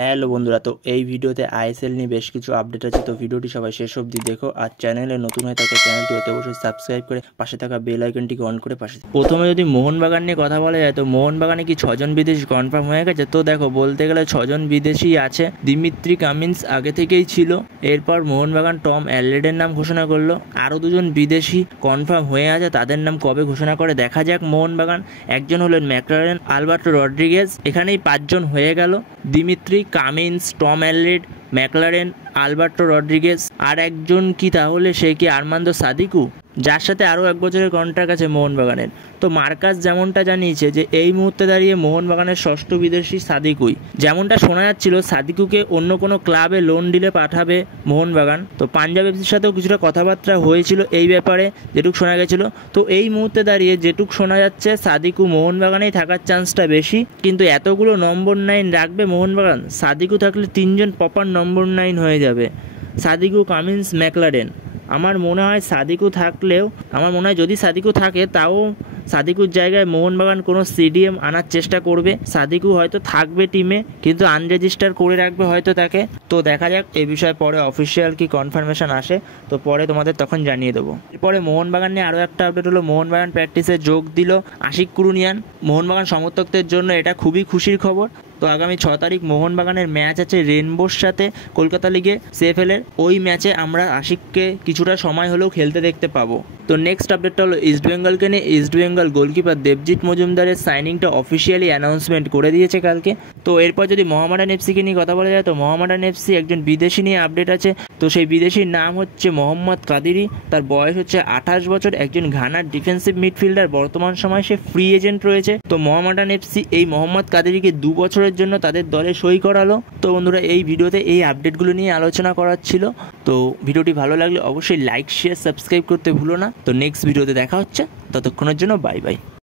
Hello বন্ধুরা, তো এই ভিডিওতে আইএসএল নিয়ে বেশ কিছু আপডেট আছে। তো ভিডিওটি সবাই শেষ অবধি দেখো। আর চ্যানেলে নতুন হয়ে থাকলে চ্যানেলটি অতি অবশ্যই সাবস্ক্রাইব করে পাশে থাকা বেল আইকনটিকে অন করে পাশে। প্রথমে যদি মোহনবাগান নিয়ে কথা বলা যায়, তো মোহনবাগানে কি 6জন বিদেশি কনফার্ম হয়ে গেছে? তো দেখো, বলতে গেলে 6জন বিদেশি আছে। দিমিত্রি কামিন্স আগে থেকেই ছিল। এরপর মোহনবাগান টম অ্যালরেডের নাম ঘোষণা করলো। আরও 2জন বিদেশি কনফার্ম হয়ে আছে, তাদের নাম কবে ঘোষণা করে দেখা যাক মোহনবাগান। একজন হলেন ম্যাকলারেন আলবার্টো রড্রিগেজ। এখানেই 5জন হয়ে গেল। Dimitri Cummins, Tom Allred, McLaren, Alberto Rodriguez. আর একজন কি তাহলে? সে কি আর্মান্দো সাদিকু, যার সাথে আরও 1 বছরের কন্ট্রাক্ট আছে মোহনবাগানের। তো মার্কাস যেমনটা জানিয়েছে যে এই মুহূর্তে দাঁড়িয়ে মোহনবাগানের ষষ্ঠ বিদেশি সাদিকুই। যেমনটা শোনা যাচ্ছিল সাদিকুকে অন্য কোনো ক্লাবে লোন ডিলে পাঠাবে মোহনবাগান। তো পাঞ্জাব এফসির সাথেও কিছুটা কথাবার্তা হয়েছিল এই ব্যাপারে, যেটুক শোনা গেছিলো। তো এই মুহূর্তে দাঁড়িয়ে যেটুক শোনা যাচ্ছে সাদিকু মোহনবাগানেই থাকার চান্সটা বেশি। কিন্তু এতগুলো নম্বর 9 রাখবে মোহনবাগান? সাদিকু থাকলে 3জন প্রপার নম্বর 9 হয়ে যাবে, সাদিকু, কামিন্স, ম্যাকলারেন। আমার মনে হয় সাদিকু থাকলেও, আমার মনে হয় যদি সাদিকু থাকে তাও সাদিকুর জায়গায় মোহনবাগান কোনো সিডিএম আনার চেষ্টা করবে। সাদিকু হয়তো থাকবে টিমে, কিন্তু আনরেজিস্টার করে রাখবে হয়তো তাকে। তো দেখা যাক এ বিষয়ে পরে অফিসিয়াল কি কনফার্মেশন আসে, তো পরে তোমাদের তখন জানিয়ে দেবো। এরপরে মোহনবাগান নিয়ে আরও একটা আপডেট হলো, মোহনবাগান প্র্যাকটিসে যোগ দিল আশিক কুরুনিয়ান। মোহনবাগান সমর্থকদের জন্য এটা খুবই খুশির খবর। তো আগামী 6 তারিখ মোহনবাগানের ম্যাচ আছে রেনবোর সাথে কলকাতা লিগে সিএফএলের। ওই ম্যাচে আমরা আশিককে কিছুটা সময় হলেও খেলতে দেখতে পাবো। তো নেক্সট আপডেটটা হলো ইস্টবেঙ্গলকে নিয়ে। ইস্টবেঙ্গল গোলকিপার দেবজিৎ মজুমদারের সাইনিংটা অফিসিয়ালি অ্যানাউন্সমেন্ট করে দিয়েছে কালকে। তো এরপর যদি মোহামেডান এফসিকে নিয়ে কথা বলা যায়, তো মোহামেডান এফসি একজন বিদেশি নিয়ে আপডেট আছে। তো সেই বিদেশির নাম হচ্ছে মোহাম্মদ কাদিরি। তার বয়স হচ্ছে 28 বছর। একজন ঘানার ডিফেন্সিভ মিডফিল্ডার। বর্তমান সময় সে ফ্রি এজেন্ট রয়েছে। তো মোহামেডান এফসি এই মোহাম্মদ কাদিরিকে 2 বছরের জন্য তাদের দলে সই করালো। তো বন্ধুরা, এই ভিডিওতে এই আপডেটগুলো নিয়ে আলোচনা করার ছিল। তো ভিডিওটি ভালো লাগলে অবশ্যই লাইক, শেয়ার, সাবস্ক্রাইব করতে ভুলো না। তো নেক্সট ভিডিওতে দেখা হচ্ছে, ততক্ষণের জন্য বাই বাই।